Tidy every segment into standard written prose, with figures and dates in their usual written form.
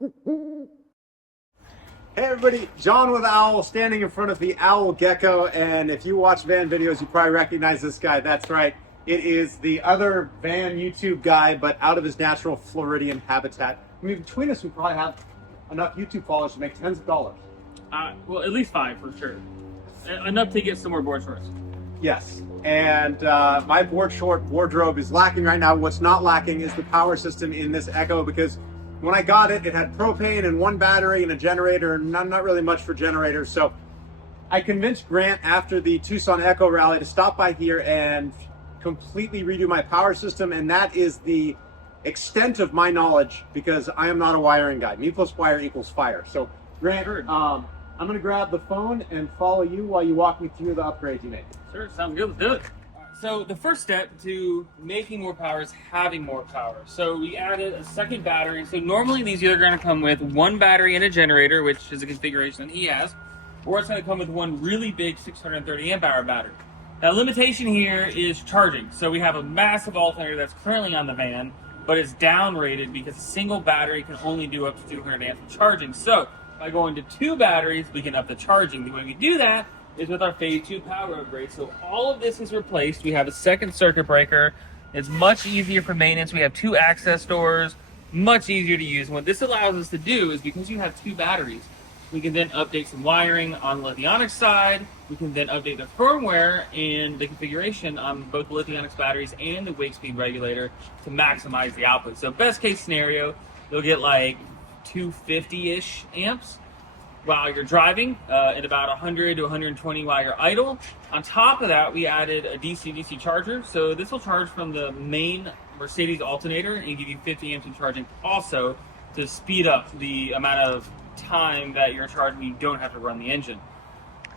Hey everybody, John with Owl, standing in front of the Owl Gecko, and if you watch van videos, you probably recognize this guy. That's right, it is the other van YouTube guy, but out of his natural Floridian habitat. I mean, between us, we probably have enough YouTube followers to make tens of dollars. Well, at least 5 for sure. Enough to get some more board shorts. Yes, and my board short wardrobe is lacking right now. What's not lacking is the power system in this Ekko, because when I got it, it had propane and 1 battery and a generator, and not really much for generators. So I convinced Grant after the Tucson Ekko rally to stop by here and completely redo my power system, and that is the extent of my knowledge, because I am not a wiring guy. Me plus wire equals fire. So Grant, I'm gonna grab the phone and follow you while you walk me through the upgrades you made. Sure, sounds good. Let's do it. So the first step to making more power is having more power. So we added a second battery. So normally these are going to come with 1 battery and a generator, which is a configuration that he has, or it's going to come with 1 really big 630 amp hour battery. Now, limitation here is charging. So we have a massive alternator that's currently on the van, but it's downrated because a single battery can only do up to 200 amps of charging. So by going to 2 batteries, we can up the charging. The way we do that is with our phase 2 power upgrade. So all of this is replaced. We have a second circuit breaker. It's much easier for maintenance. We have 2 access doors, much easier to use. And what this allows us to do is, because you have 2 batteries, we can then update some wiring on the Lithionics side. We can then update the firmware and the configuration on both the Lithionics batteries and the wake speed regulator to maximize the output. So best case scenario, you'll get like 250-ish amps while you're driving, at about 100 to 120 while you're idle. On top of that, we added a DC-DC charger. So this will charge from the main Mercedes alternator and give you 50 amps of charging also, to speed up the amount of time that you're charging. You don't have to run the engine.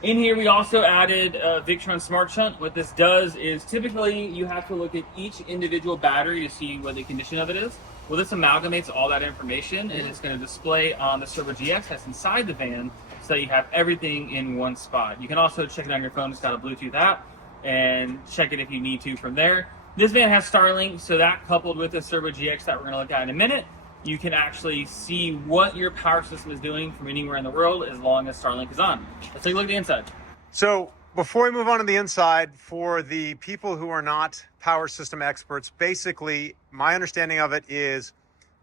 In here, we also added Victron Smart Shunt. What this does is, typically you have to look at each individual battery to see what the condition of it is. Well, this amalgamates all that information, and it's going to display on the Servo GX that's inside the van, so that you have everything in one spot. You can also check it on your phone. It's got a Bluetooth app, and check it if you need to from there. This van has Starlink, so that, coupled with the Servo GX that we're going to look at in a minute, you can actually see what your power system is doing from anywhere in the world as long as Starlink is on. Let's take a look at the inside. So before we move on to the inside, for the people who are not power system experts, basically my understanding of it is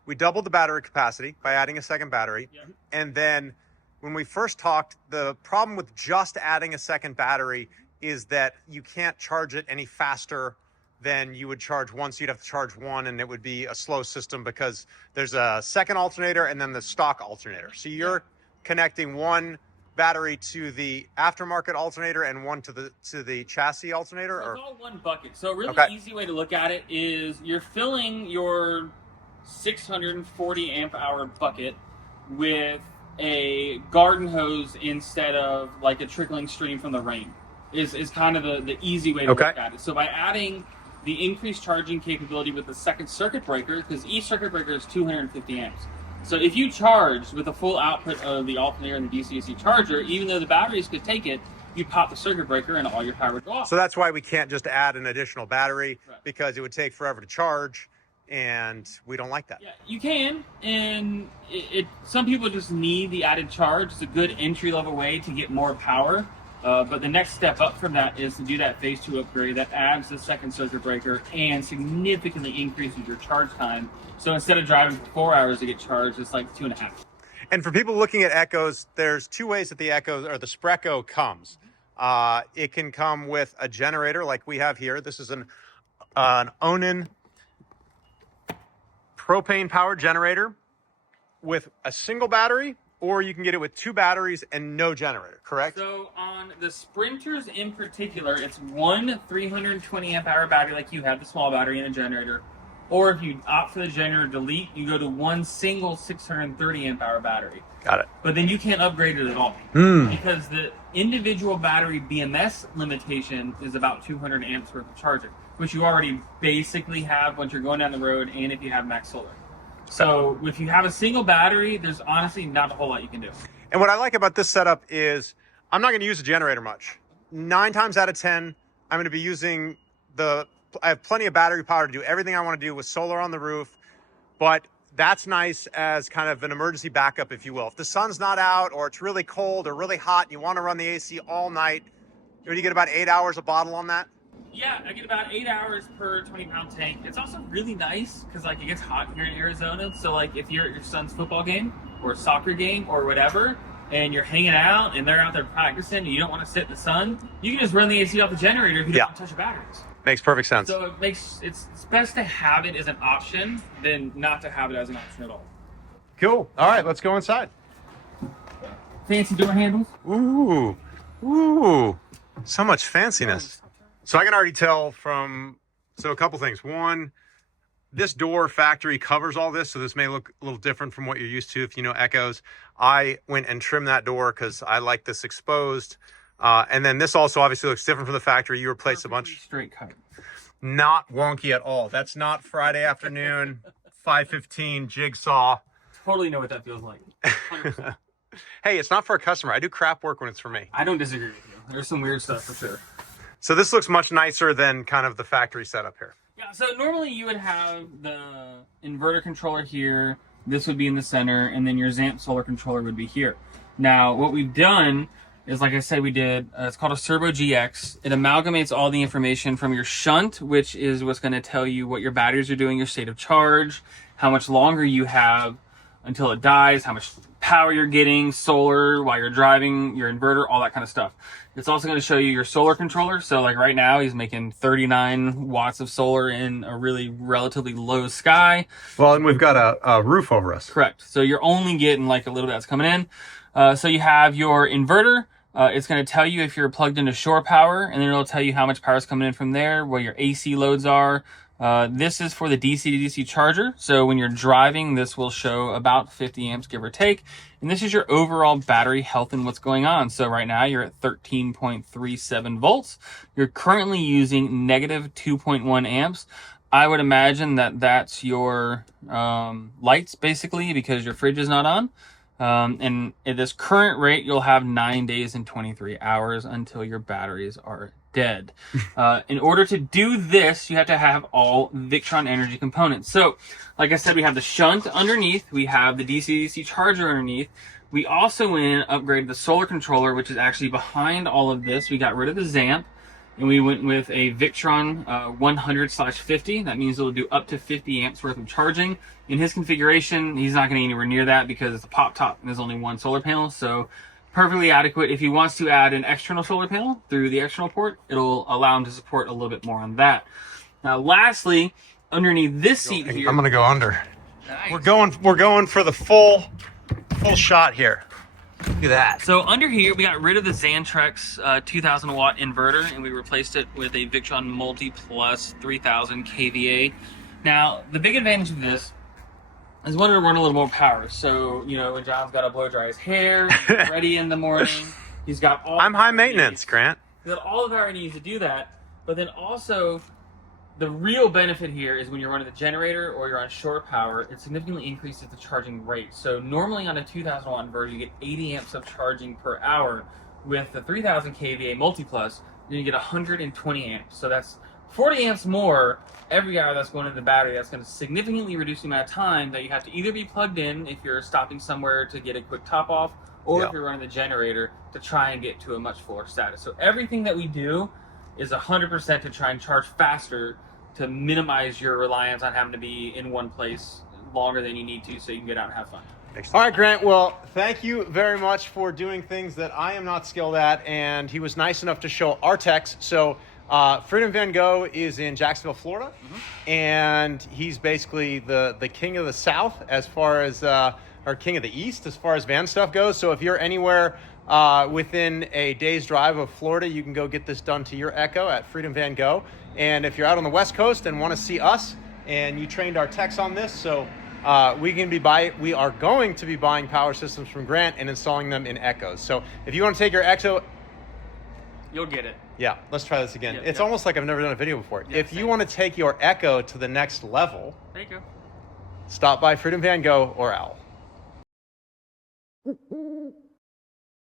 we doubled the battery capacity by adding a second battery. Yep. And then when we first talked, the problem with just adding a second battery is that you can't charge it any faster than you would charge one. So you'd have to charge 1, and it would be a slow system because there's a second alternator and then the stock alternator. So you're connecting 1 battery to the aftermarket alternator and 1 to the chassis alternator? So it's all 1 bucket. So a really easy way to look at it is, you're filling your 640 amp hour bucket with a garden hose instead of like a trickling stream from the rain, is kind of the easy way to look at it. So by adding the increased charging capability with the second circuit breaker, because each circuit breaker is 250 amps. So if you charge with the full output of the alternator and the DC-DC charger, even though the batteries could take it, you pop the circuit breaker and all your power would go off. So that's why we can't just add an additional battery, because it would take forever to charge, and we don't like that. Yeah, you can, and some people just need the added charge. It's a good entry-level way to get more power. But the next step up from that is to do that phase 2 upgrade that adds the second circuit breaker and significantly increases your charge time. So instead of driving for 4 hours to get charged, it's like 2.5. And for people looking at Ekkos, there's 2 ways that the Ekko or the Spreco comes. It can come with a generator like we have here. This is an Onan propane powered generator with a single battery, or you can get it with 2 batteries and no generator, correct? So on the Sprinters in particular, it's 1 320 amp hour battery like you have, the small battery, and a generator. Or if you opt for the generator delete, you go to 1 single 630 amp hour battery. Got it. But then you can't upgrade it at all. Because the individual battery BMS limitation is about 200 amps worth of charging, which you already basically have once you're going down the road and if you have max solar. So if you have a single battery, there's honestly not a whole lot you can do. And what I like about this setup is I'm not going to use a generator much. 9 times out of 10, I'm going to be using I have plenty of battery power to do everything I want to do with solar on the roof. But that's nice as kind of an emergency backup, if you will. If the sun's not out or it's really cold or really hot and you want to run the AC all night, you get about 8 hours a bottle on that? Yeah, I get about 8 hours per 20-pound tank. It's also really nice because like it gets hot here in Arizona. So like if you're at your son's football game or soccer game or whatever, and you're hanging out and they're out there practicing and you don't want to sit in the sun, you can just run the AC off the generator if you don't want to touch the batteries. Makes perfect sense. So it's best to have it as an option than not to have it as an option at all. Cool. All right, let's go inside. Fancy door handles. Ooh, ooh, so much fanciness. So I can already tell from, so a couple things. One, this door factory covers all this, so this may look a little different from what you're used to if you know Ekko's. I went and trimmed that door because I like this exposed. And then this also obviously looks different from the factory. You replaced a bunch. Straight cut. Not wonky at all. That's not Friday afternoon, 5:15 jigsaw. Totally know what that feels like. 100%. Hey, it's not for a customer. I do crap work when it's for me. I don't disagree with you. There's some weird stuff for sure. So this looks much nicer than kind of the factory setup here. Yeah, so normally you would have the inverter controller here, this would be in the center, and then your ZAMP solar controller would be here. Now, what we've done is, like I said, we did, it's called a Servo GX. It amalgamates all the information from your shunt, which is what's going to tell you what your batteries are doing, your state of charge, how much longer you have until it dies, how much power you're getting, solar while you're driving, your inverter, all that kind of stuff. It's also going to show you your solar controller. So like right now he's making 39 watts of solar in a really relatively low sky. Well, and we've got a roof over us. Correct. So you're only getting like a little bit that's coming in. So you have your inverter. It's going to tell you if you're plugged into shore power, and then it'll tell you how much power is coming in from there, what your AC loads are. This is for the DC to DC charger. So when you're driving, this will show about 50 amps, give or take. And this is your overall battery health and what's going on. So right now you're at 13.37 volts. You're currently using negative 2.1 amps. I would imagine that that's your lights basically because your fridge is not on. And at this current rate, you'll have 9 days and 23 hours until your batteries are dead. In order to do this, you have to have all Victron energy components. So, like I said, we have the shunt underneath, we have the DC-DC charger underneath. We also went and upgraded the solar controller, which is actually behind all of this. We got rid of the ZAMP, and we went with a Victron 100/50. That means it'll do up to 50 amps worth of charging. In his configuration, he's not going to anywhere near that because it's a pop top and there's only one solar panel. So perfectly adequate. If he wants to add an external solar panel through the external port, it'll allow him to support a little bit more on that. Now, lastly, underneath this seat here, I'm going to go under. Nice. We're going for the full shot here. Look at that. So under here, we got rid of the Xantrex 2000 watt inverter, and we replaced it with a Victron Multi Plus 3000 kVA. Now, the big advantage of this is wanting to run a little more power. So, you know, when John's got to blow dry his hair, he's ready in the morning, he's got all... I'm high maintenance, Grant. He's got all the power he needs to do that. But then also, the real benefit here is when you're running the generator or you're on shore power, it significantly increases the charging rate. So normally on a 2000 watt inverter, you get 80 amps of charging per hour. With the 3000 kVA Multi Plus, then you get 120 amps. So that's 40 amps more every hour that's going into the battery. That's going to significantly reduce the amount of time that you have to either be plugged in if you're stopping somewhere to get a quick top off, or if you're running the generator to try and get to a much fuller status. So everything that we do is 100% to try and charge faster to minimize your reliance on having to be in one place longer than you need to so you can get out and have fun. All right, Grant. Well, thank you very much for doing things that I am not skilled at, and he was nice enough to show our techs. So Freedom VanGo is in Jacksonville, Florida, and he's basically the king of the South as far as, or king of the East as far as van stuff goes. So if you're anywhere within a day's drive of Florida, you can go get this done to your Ekko at Freedom VanGo. And if you're out on the West Coast and want to see us, and you trained our techs on this, so we are going to be buying power systems from Grant and installing them in Ekkos. So if you want to take your Ekko, you'll get it. Yeah, let's try this again. It's almost like I've never done a video before. Yeah, if you want to take your Ekko to the next level, there you go. Stop by Freedom VanGo or Owl.